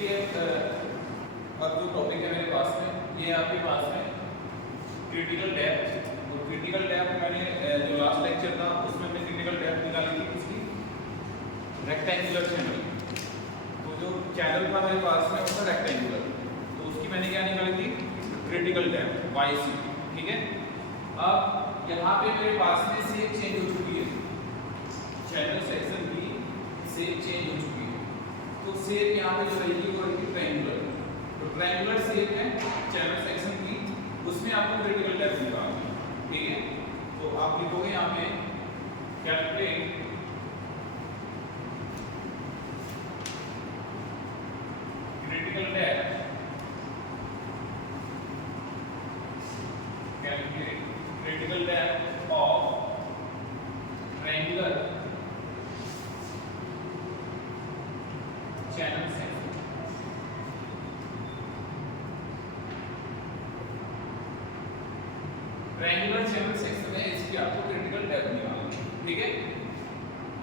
देखिए अब जो टॉपिक है मेरे पास में, ये आपके पास में क्रिटिकल डेप्थ। और क्रिटिकल डेप्थ मैंने जो लास्ट लेक्चर था उसमें मैंने क्रिटिकल डेप्थ निकाली थी किसकी, रेक्टेंगुलर चैनल। तो जो चैनल था मेरे पास में उसका रेक्टेंगुलर, तो उसकी मैंने क्या निकाली थी, क्रिटिकल डेप्थ YC। ठीक है, अब यहाँ पे मेरे पास में शेप चेंज हो चुकी है, चैनल सेक्शन की शेप चेंज हो चुकी है। तो शेप यहाँ पे जो रहेगी वो रहेगी ट्रायंगुलर। तो ट्रायंगुलर शेप है चैनल सेक्शन की, उसमें आपको क्रिटिकल डेप्थ निकालना है। ठीक है, तो आप लिखोगे यहाँ पे calculate critical depth, calculate critical depth of triangular channel section. Triangular channel section है, इसकी आपको क्रिटिकल डेप्थ निकालनी है। ठीक है,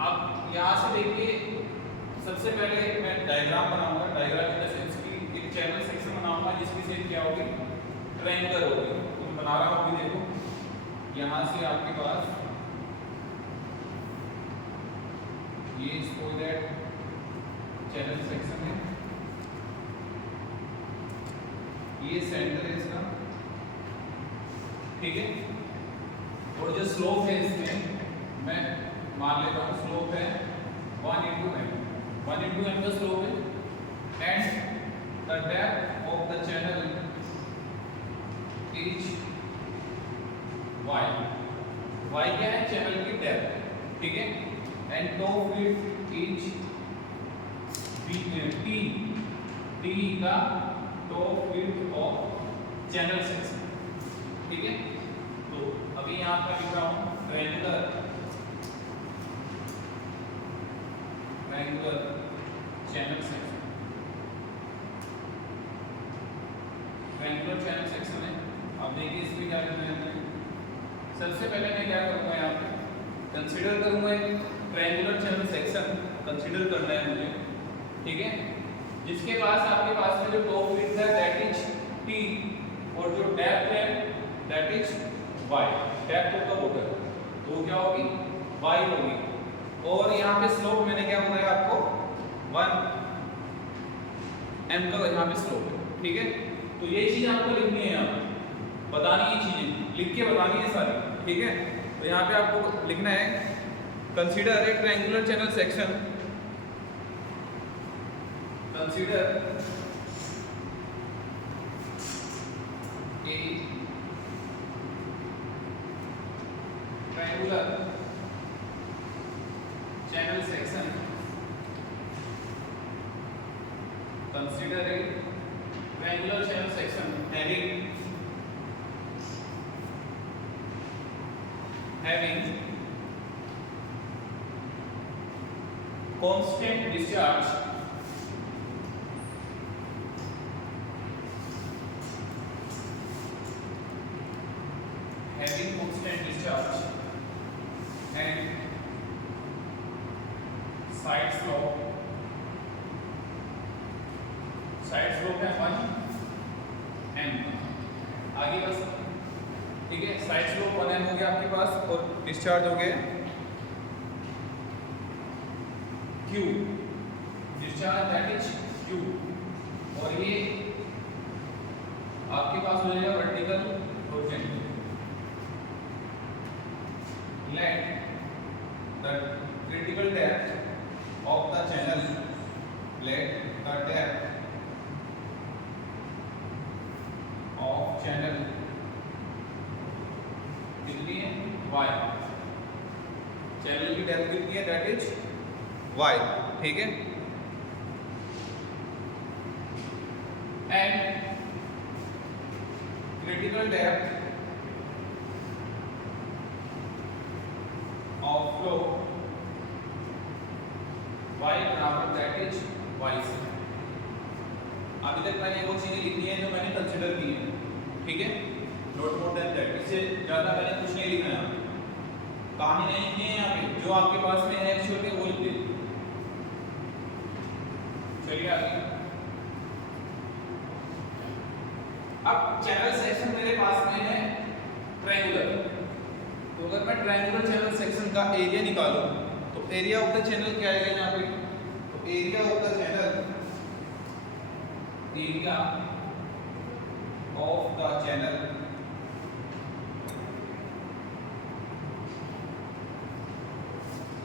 अब यहाँ से देखिए सबसे पहले मैं डायग्राम बनाऊंगा। डायग्राम इन द सेंस की एक चैनल सेक्शन बनाऊंगा जिसकी शेप क्या होगी, ट्रायंगुलर होगी। तो मैं बना रहा हूँ, अभी देखो यहाँ से आपके पास ये स्पोइलर चैनल सेक्शन है, ये सेंटर है इसका। ठीक है, और जो स्लोप है इसमें मैं मान लेता हूँ स्लोप है 1 into m का स्लोप है, and the depth of the channel is y क्या है, चैनल की डेप्थ। ठीक है, and top width is t का top width of channel section. ठीक है, तो अभी यहाँ पर लिख रहा हूँ triangular channel section. Triangular channel section है। अब देखिए इसमें क्या करना है, सबसे पहले मैं क्या करूँगा, यहाँ पे कंसीडर करूँगा एक ट्रायंगुलर चैनल सेक्शन कंसीडर करना है मुझे। ठीक है, जिसके पास आपके पास में जो टॉप विड्थ है दैट इज t, और जो डेप्थ है that is y। Depth of the water तो क्या होगी, y होगी। और यहाँ पे स्लोप मैंने क्या बताया आपको, 1 m का यहाँ पे स्लोप है। ठीक है, तो ये चीज आपको लिखनी है, यहाँ पे बतानी है, चीजें लिख के बतानी है सारी। ठीक है, तो यहाँ पे आपको लिखना है consider a triangular channel section, consider a triangular channel section, consider a triangular channel section having constant discharge and side slope है 1 m। आगे बस, ठीक है, साइड स्लोप 1 m हो गया आपके पास, और डिस्चार्ज हो गया q, discharge that is q। और ये आपके पास हो जाएगा vertical project. Let the critical depth of the channel, let the depth of channel कितनी है, y। चैनल की डेप्थ कितनी है, दैट इज y। ठीक है, and critical depth of flow y बराबर दैट इज y से। अभी तक मैंने वो चीजें लिखनी है जो मैंने कंसीडर की है। ठीक है, नोट मोर देन दैट, इससे ज्यादा मैंने कुछ नहीं लिखना है, कहानी नहीं लिखनी है यहाँ पे, जो आपके पास में है एक्चुअल में वो लिख दे। चलिए आगे, अब चैनल सेक्शन मेरे पास में है ट्रायंगुलर, तो अगर मैं ट्रायंगुलर चैनल सेक्शन का एरिया निकालूं तो एरिया ऑफ द चैनल क्या आएगा यहाँ पे, तो area of the channel, area of the channel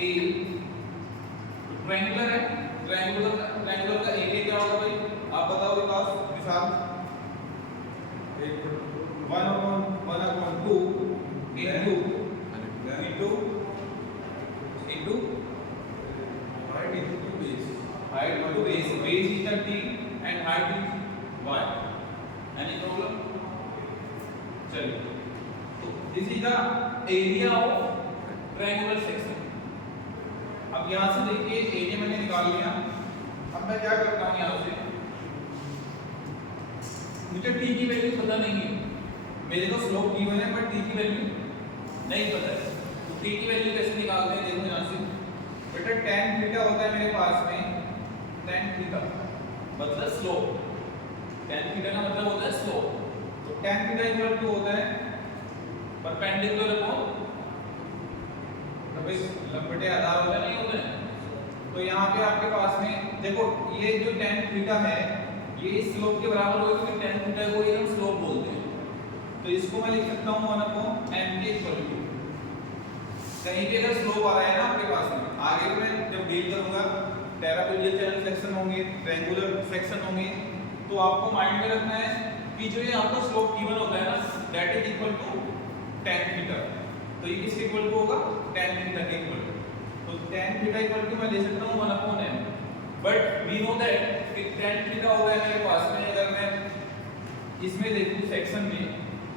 A triangular है, ट्रायंगुलर का एरिया क्या होगा भाई, आप बताओ विकास विशाल, 1/2 into height into base is the t and height is y. Any problem? चलिए, तो this is the area of triangular section. अब यहाँ से देखिए एरिया मैंने निकाल लिया, अब मैं क्या करता हूँ यहाँ से, मुझे t की वैल्यू पता नहीं है, मेरे को स्लोप गिवन है बट t की वैल्यू नहीं पता है, तो t की वैल्यू कैसे निकालते हैं, देखो यहाँ से बेटा tan थीटा होता है मेरे पास में, tan थीटा मतलब स्लोप, tan थीटा का मतलब होता है स्लोप, तो tan थीटा इक्वल टू होता है परपेंडिकुलर अपॉन, भाई लंबटे आधार होता नहीं होता है, तो यहाँ पे आपके पास में देखो ये जो tan थीटा है ये इस स्लोप के बराबर होगा, क्योंकि tan थीटा को ये हम स्लोप बोलते हैं, तो इसको मैं लिख सकता हूँ 1/m के इक्वल टू, कहीं भी अगर स्लोप आ रहा है ना आपके पास में, आगे मैं जब डील करूंगा पैराबोलिक चैनल सेक्शन होंगे, ट्रायंगुलर सेक्शन होंगे, तो आपको माइंड में रखना है कि जो ये आपका स्लोप गिवन होता है ना that is equal to tan theta, तो ये किसके इक्वल टू होगा, tan थीटा के इक्वल टू, तो tan थीटा इक्वल टू मैं ले सकता हूँ 1/m, but we know that कि tan थीटा होगा मेरे पास में, अगर मैं इसमें देखूं सेक्शन में,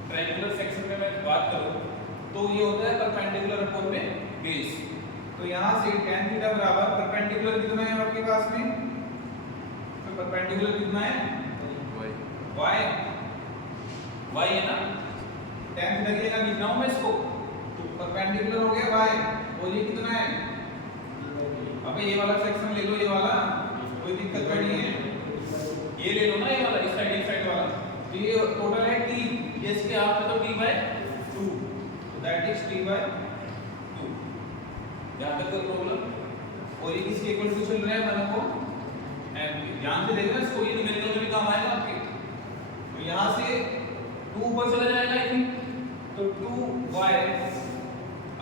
ट्रायंगुलर सेक्शन में मैं बात करूं तो ये होता है परपेंडिकुलर अपॉन में बेस, तो यहाँ से tan थीटा बराबर परपेंडिकुलर कितना है आपके पास में, तो परपेंडिकुलर कितना है y है ना, tan थीटा की जगह लिख रहा हूं मैं इसको, तो परपेंडिकुलर हो गया y, और ये कितना है, अबे ये वाला सेक्शन ले लो, ये वाला कोई दिक्कत नहीं है, ये ले लो ना ये वाला, इस साइड वाला, तो ये टोटल है t, ये इसके आप मतलब t/2, so that is t/2, यहाँ तक कोई प्रॉब्लम, और ये किसके इक्वल टू चल रहा है, मैंने को m के, ध्यान से देखना इसको, ये न्यूमेरिकल में भी काम आएगा आपके, तो यहाँ से 2 ऊपर चला जाएगा आई थिंक, तो 2y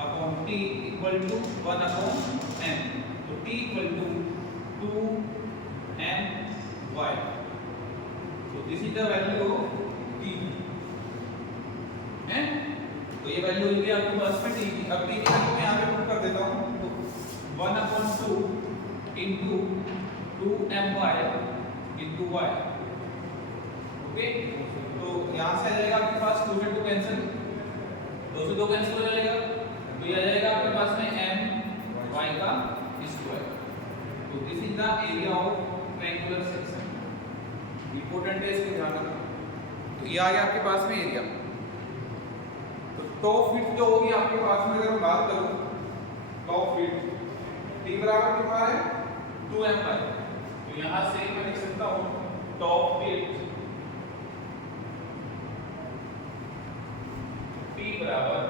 upon t equal to 1/m, तो t इक्वल टू 2my, तो this is the value of t है, तो ये वैल्यू होगी आपके पास में t की, अब t की वैल्यू मैं यहाँ पे पुट कर देता हूँ, तो 1/2 into 2my into y, okay, तो यहाँ से आ जाएगा आपके पास 2 से 2 कैंसिल, 2 से 2 कैंसिल हो जाएगा, तो ये आ जाएगा आपके पास में m y का स्क्वायर, तो this is the area of triangular section, important है इसको ध्यान रखना, तो ये आ गया आपके पास में एरिया, तो टॉप विड्थ जो होगी आपके पास में, अगर मैं बात करूं टॉप विड्थ t बराबर कितना है 2my, तो यहाँ से मैं लिख सकता हूँ टॉप विड्थ t बराबर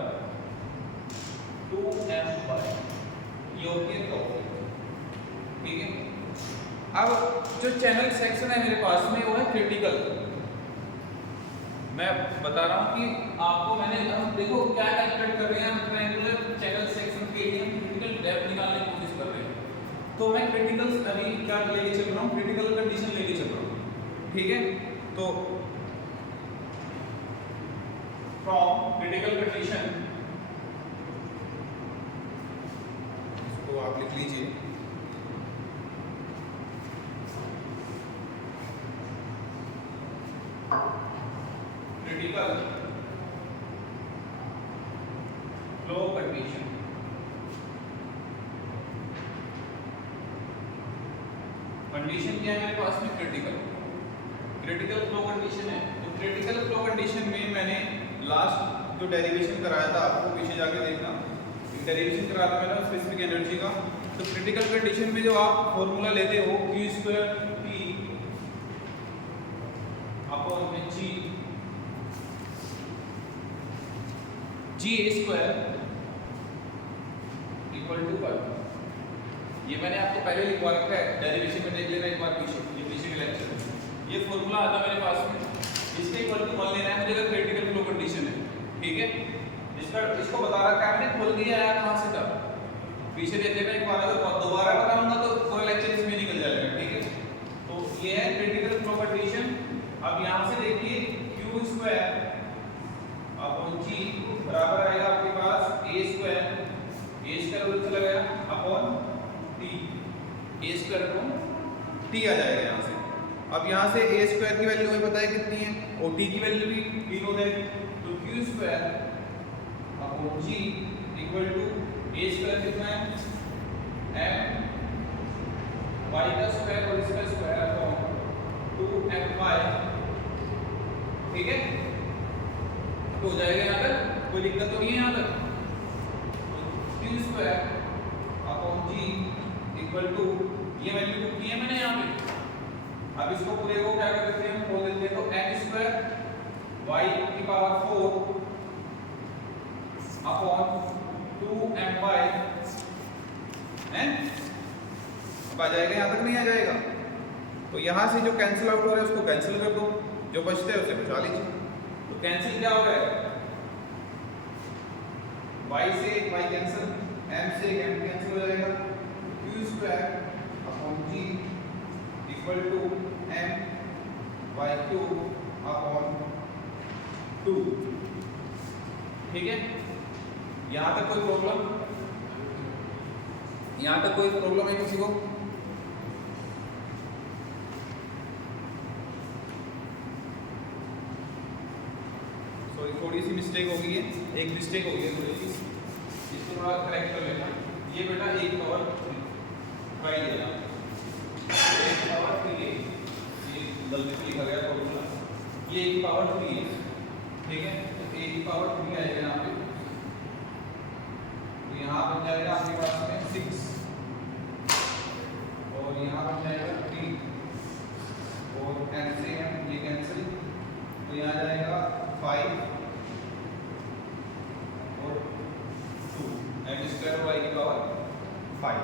2my, ये होती है टॉप विड्थ, ठीक है। अब जो चैनल सेक्शन है मेरे पास में वो है क्रिटिकल, मैं बता रहा हूँ कि आपको मैंने, हम देखो क्या कैलकुलेट कर रहे हैं, हम ट्रायंगुलर चैनल सेक्शन के लिए क्रिटिकल डेप्थ निकालने की कोशिश कर रहे हैं, तो मैं क्रिटिकल अभी क्या लेके चल रहा हूँ, क्रिटिकल कंडीशन लेके चल रहा हूँ, ठीक है, तो फ्रॉम क्रिटिकल कंडीशन, इसको आप लिख लीजिए, क्रिटिकल फ्लो कंडीशन, कंडीशन क्या है मेरे पास में, क्रिटिकल फ्लो कंडीशन है, तो क्रिटिकल फ्लो कंडीशन में मैंने लास्ट जो डेरिवेशन कराया था, आपको पीछे जाके देखना, डेरिवेशन कराया था मैंने स्पेसिफिक एनर्जी का, तो क्रिटिकल कंडीशन में जो आप फॉर्मूला लेते हो Q² P upon G G A square equal to 1। ये मैंने आपको पहले लिखवा रखा है, डेरिवेशन में देख लेना एक बार पीछे, ये पीछे के लेक्चर में ये फॉर्मूला आता मेरे पास में, इसके इक्वल टू 1 लेना है मुझे अगर क्रिटिकल फ्लो कंडीशन है, ठीक है। इसको बता रखा है मैंने, खोल दिया है कहां से था, पीछे देख लेना एक बार, अगर दोबारा बताऊंगा तो पूरा लेक्चर इसमें निकल जाएगा, ठीक है। तो ये है क्रिटिकल फ्लो कंडीशन। अब यहां से देखिए q स्क्वायर अपॉन g बराबर आएगा आपके पास a स्क्वायर उधर चला गया upon t, a square upon t आ जाएगा यहां से। अब यहां से a स्क्वायर की वैल्यू हमें पता है कितनी है और t की वैल्यू भी 3 हो जाएगी, तो q square upon g equal to a square कितना है m y का स्क्वायर और इसका स्क्वायर अपॉन 2my, ठीक है। तो हो जाएगा यहाँ तक, कोई दिक्कत तो नहीं है यहाँ तक। q square upon g equal to, ये वैल्यू कितनी है मैंने यहाँ पे, अब इसको पूरे को क्या कर देते हैं, खोल देते हैं, तो m स्क्वायर y की पावर 4 अपॉन 2my है, अब आ जाएगा, यहाँ तक नहीं आ जाएगा। तो यहाँ से जो कैंसिल आउट हो रहा है उसको कैंसिल कर दो, जो बचते हैं उसे बचा लीजिए। तो कैंसिल क्या हो रहा है, y से y कैंसिल, m से m कैंसिल हो जाएगा, q square upon g equal to m y cube upon 2, ठीक है। यहाँ तक कोई प्रॉब्लम, यहाँ तक कोई प्रॉब्लम है किसी को? सॉरी थोड़ी सी मिस्टेक हो गई है, एक मिस्टेक हो गई है थोड़ी सी, इसको थोड़ा करेक्ट कर लेना। ये बेटा एक पावर 5 लेना, एक पावर 3 है, ये गलती से लिखा गया फॉर्मूला, ये एक पावर 3 है, ठीक है। तो एक पावर 3 आएगा यहाँ पे, तो यहाँ बन जाएगा आपके पास में 6 और यहाँ बन जाएगा 3 और m से m ये कैंसिल, तो यहाँ जाएगा 5 और 2 m स्क्वायर y की पावर 5।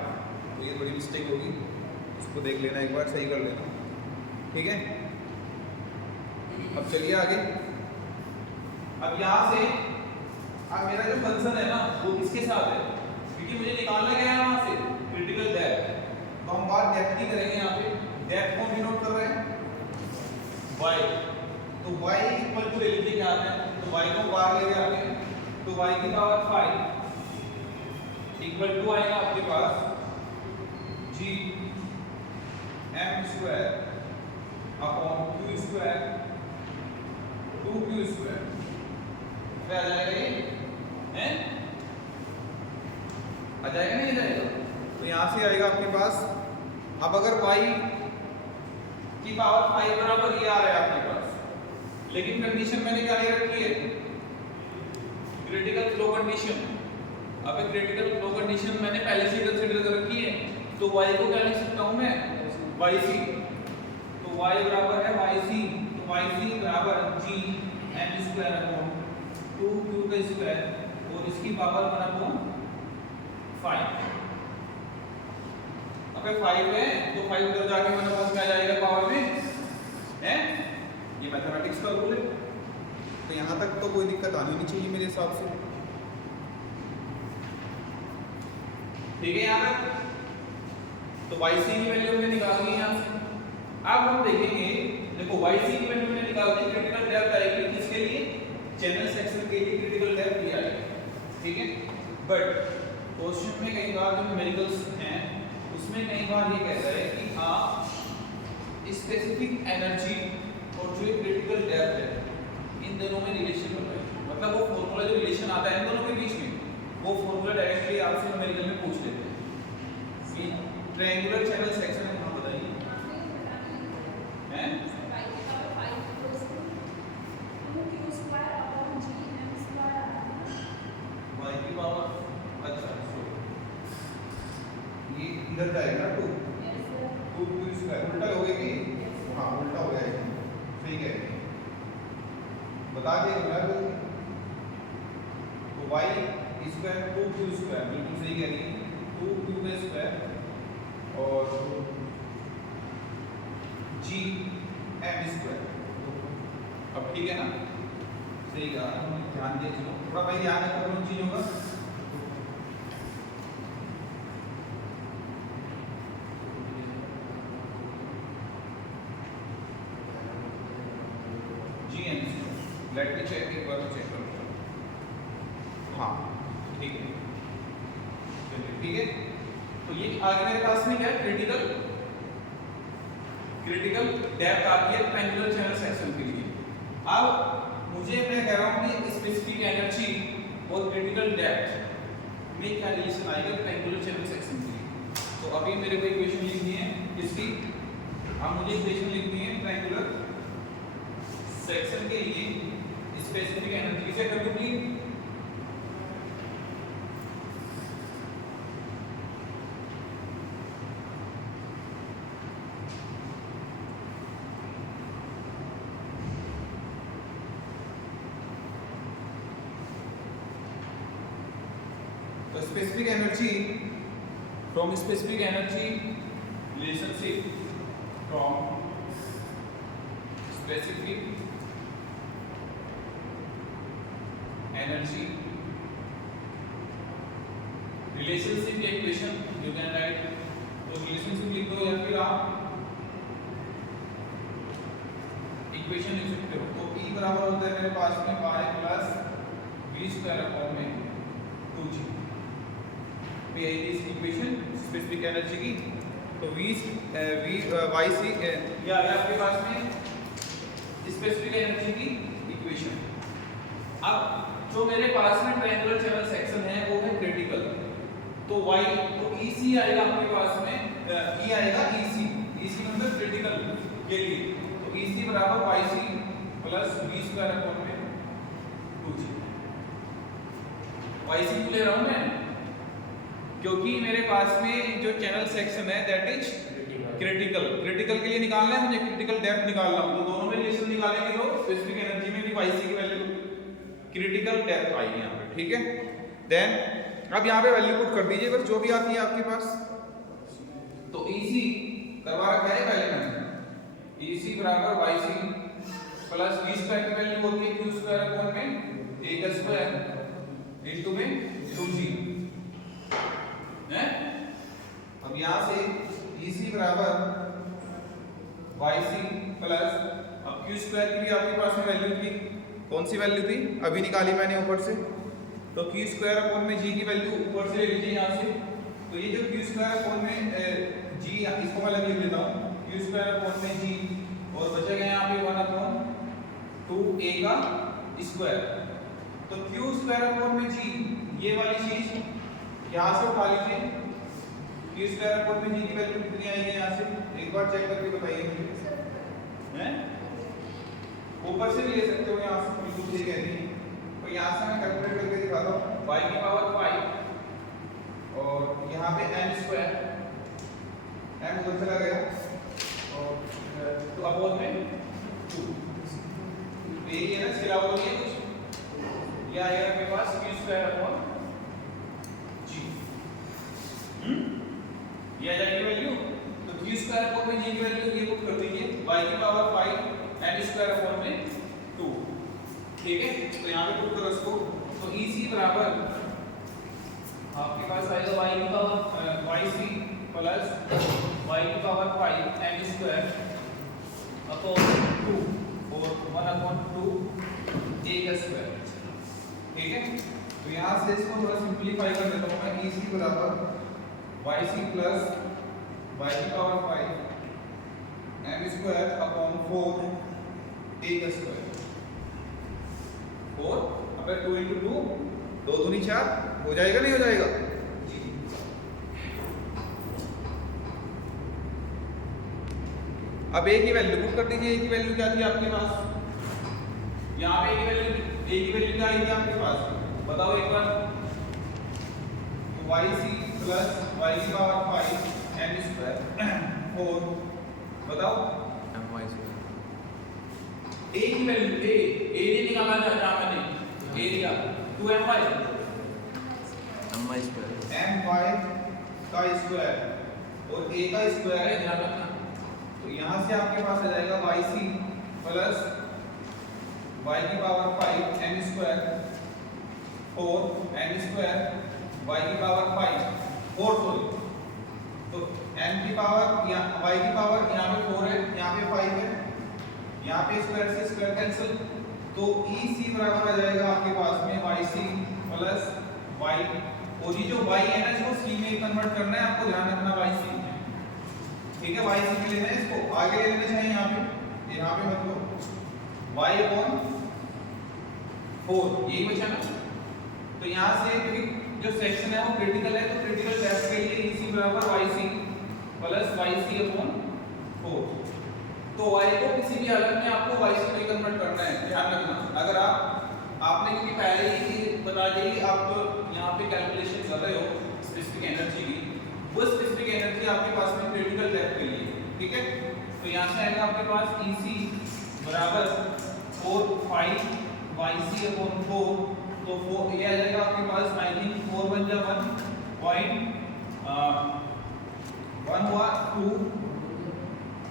तो ये थोड़ी मिस्टेक होगी, इसको देख लेना एक बार, सही कर लेना, ठीक है। अब चलिए आगे। अब यहाँ से अब मेरा जो फंक्शन है ना वो किसके साथ है, क्योंकि मुझे निकालना क्या है वहां से क्रिटिकल डेप्थ, तो हम बात डेप्थ की करेंगे। यहाँ पे डेप्थ को डिनोट कर रहे हैं y, तो y इक्वल टू ले लीजिए क्या आता है, तो y को बाहर ले जाते हैं, तो y की पावर 5 इक्वल टू आएगा आपके पास g m square upon q square 2q square पे आ जाएगा, ये है आ जाएगा नहीं आ जाएगा, तो यहां से आएगा आपके पास। अब अगर y की पावर 5 बराबर ये आ रहा है आपके पास, लेकिन कंडीशन मैंने क्या ले रखी है, क्रिटिकल फ्लो कंडीशन। अब क्रिटिकल फ्लो कंडीशन मैंने पहले से कंसीडर कर रखी है, तो y को क्या लिख सकता हूं मैं, yc, तो y बराबर है yc, तो yc बराबर g m square upon 2q का स्क्वायर और इसकी पावर 1/5। अबे 5 है तो 5 उधर जाके मेरे पास में आ जाएगा पावर में, है ये मैथमेटिक्स का रूल है। तो यहाँ तक तो कोई दिक्कत आनी नहीं चाहिए मेरे हिसाब से, ठीक है। यहाँ तक तो yc की वैल्यू हमने निकाल ली यहाँ से। अब हम देखेंगे, देखो yc की वैल्यू हमने निकाल दी, क्रिटिकल डेप्थ आएगी किसके लिए, चैनल सेक्शन के लिए क्रिटिकल डेप्थ ये आएगी, ठीक है। बट क्वेश्चन में कई बार जो न्यूमेरिकल्स हैं उसमें कई बार ये कहता है कि आप स्पेसिफिक एनर्जी और जो क्रिटिकल डेप्थ है इन दोनों में रिलेशन बताइए, मतलब वो फॉर्मूला जो रिलेशन आता है इन दोनों के बीच में, वो फॉर्मूला डायरेक्टली आपसे न्यूमेरिकल में पूछ लेते हैं कि ट्रायंगुलर चैनल सेक्शन है, वहां बताइए हैं y की पावर, अच्छा ये इधर जाएगा 2q स्क्वायर, उल्टा हो गया कि हाँ उल्टा हो जाएगा, ठीक है बता दिया यार। तो y स्क्वायर 2q स्क्वायर, बिल्कुल सही कह रही है, 2q का स्क्वायर और g m स्क्वायर। अब ठीक है ना, सही कहा, ध्यान दिए, चलो थोड़ा भाई ध्यान रखो उन चीजों का। G N let me check, एक बार चेक करो। हाँ ठीक है, चलिए ठीक है। तो ये आगे मेरे पास में क्या है, क्रिटिकल डेप्थ आती है ट्रायंगुलर चैनल सेक्शन के लिए। अब मुझे मैं कह रहा हूँ कि स्पेसिफिक एनर्जी और क्रिटिकल डेप्थ में क्या रिलेशन आएगा ट्रायंगुलर चैनल सेक्शन के लिए। तो अभी मेरे को इक्वेशन लिखनी है इसकी, अब मुझे इक्वेशन लिखनी है ट्रायंगुलर सेक्शन के लिए स्पेसिफिक एनर्जी किसे कर दूंगी, तो specific energy from specific energy relationship from specific energy relationship की इक्वेशन यू कैन राइट, तो रिलेशनशिप लिख दो या फिर आप इक्वेशन लिख सकते हो। तो E बराबर होता है मेरे पास में y plus v square upon में 2g, पे आई इस इक्वेशन स्पेसिफिक एनर्जी की। तो y c या आपके पास में स्पेसिफिक एनर्जी की इक्वेशन। अब जो मेरे पास में ट्रायंगुलर चैनल सेक्शन है वो है क्रिटिकल, तो y तो EC आएगा आपके पास में, E आएगा EC मतलब क्रिटिकल के लिए, तो EC बराबर YC plus v square upon में 2g। YC को ले रहा हूं मैं क्योंकि मेरे पास में जो चैनल सेक्शन है दैट इज क्रिटिकल के लिए निकालना है मुझे, क्रिटिकल डेप्थ निकालना है, तो दोनों में रिलेशन निकालेंगे तो स्पेसिफिक एनर्जी में भी YC की वैल्यू क्रिटिकल डेप्थ आएगी यहाँ पे, ठीक है। देन अब यहाँ पे वैल्यू पुट कर दीजिए बस जो भी आती है आपके पास। तो EC करवा रखा है पहले मैंने, EC बराबर YC प्लस v स्क्वायर की वैल्यू होती है q स्क्वायर अपॉन में a का स्क्वायर इनटू में 2g है। अब यहाँ से EC बराबर YC प्लस, अब q स्क्वायर की भी आपके पास में वैल्यू थी, कौन सी वैल्यू थी अभी निकाली मैंने ऊपर से, तो q स्क्वायर अपॉन में g की वैल्यू ऊपर से ले लीजिए यहाँ से। तो ये जो q स्क्वायर अपॉन में g, इसको मैं लिख देता हूँ q स्क्वायर अपॉन में g, और बचेगा यहाँ पे 1 अपॉन 2a का स्क्वायर। तो q स्क्वायर अपॉन में g, ये वाली चीज यहाँ से उठा लीजिए, q स्क्वायर अपॉन में g की वैल्यू कितनी आएगी यहाँ से, एक बार चेक करके बताइए मुझे, हैं ऊपर से भी ले सकते हो, यहाँ से बिल्कुल सही कह रही है। तो यहाँ से मैं कैलकुलेट करके दिखाता हूँ, y की पावर 5 और यहाँ पे n स्क्वायर, m उधर चला गया और तो अपॉन में 2, ये है ना, सिला हो गया कुछ, ये आएगा आपके पास q स्क्वायर अपॉन g, ये आ जाएगी वैल्यू। तो q स्क्वायर अपॉन में g की वैल्यू ये पुट कर दीजिए, y की पावर 5 n स्क्वायर अपॉन में 2, ठीक है। तो यहाँ पे पुट करो इसको, तो EC बराबर आपके पास आएगा y की पावर YC प्लस y की पावर 5 n स्क्वायर अपॉन 2 और 1 अपॉन 2 a का स्क्वायर, ठीक है। तो यहाँ से इसको थोड़ा सिंपलीफाई कर देता हूँ मैं, EC बराबर YC प्लस y की power 5 n square upon 4 a का स्क्वायर, 4 अगर 2 into 2 2 दूनी 4 हो जाएगा, नहीं हो जाएगा जी। अब a की वैल्यू पुट कर दीजिए, a की वैल्यू क्या थी आपके पास, यहाँ पे a की वैल्यू क्या आई थी आपके पास, बताओ एक बार। तो YC प्लस y की पावर 5 n स्क्वायर 4, बताओ my स्क्वायर, a की वैल्यू a निकालना चाहता मैंने, area 2my Y square M Y का स्क्वायर और ए का स्क्वायर है, ध्यान रखना। तो यहाँ से आपके पास आ जाएगा वाई सी प्लस वाई की power 5 M square 4 M square Y की पावर 5 4 सॉरी, तो एम की पावर यहाँ वाई की पावर यहाँ पे 4 है, यहाँ पे 5 है, यहाँ पे स्क्वायर से स्क्वायर कैंसिल, तो ई सी बराबर आ जाएगा आपके पास में वाई सी प्लस वाई, और ये जो वाई है ना इसको सी में कन्वर्ट करना है, आपको ध्यान रखना वाई सी, ठीक है, वाई सी में लेना है, इसको आगे ले लेना चाहिए, यहाँ पे मत लो वाई अपॉन 4, यही बचा ना। तो यहाँ से क्योंकि जो सेक्शन है वो क्रिटिकल है, तो क्रिटिकल डेप्थ के लिए ई सी बराबर Y C plus Y C upon 4, तो y को किसी भी हालत में आपको y से में कन्वर्ट करना है, ध्यान रखना। अगर आपने क्योंकि पहले ही बता दी, आप यहाँ पे कैलकुलेशन कर रहे हो स्पेसिफिक एनर्जी की, वो स्पेसिफिक एनर्जी आपके पास में क्रिटिकल डेप्थ के लिए, ठीक है। तो यहाँ से आएगा आपके पास EC बराबर 4 5 YC अपॉन 4, तो 4 ये आ जाएगा आपके पास 19 4 बन जा 1 हुआ 2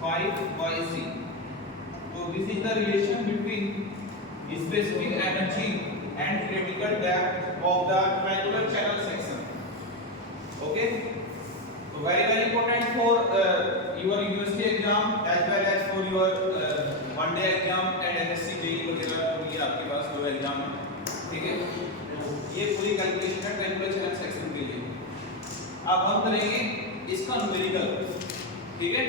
5 YC, so this is the relation between specific energy and critical depth of the triangular channel section. Okay, so very important for your university exam as well as for your one day exam and NSC JEE वगैरह जो भी आपके पास दो exam है, ठीक है। तो ये पूरी कैलकुलेशन है ट्रायंगुलर चैनल सेक्शन के लिए। अब हम करेंगे इसका न्यूमेरिकल, ठीक है।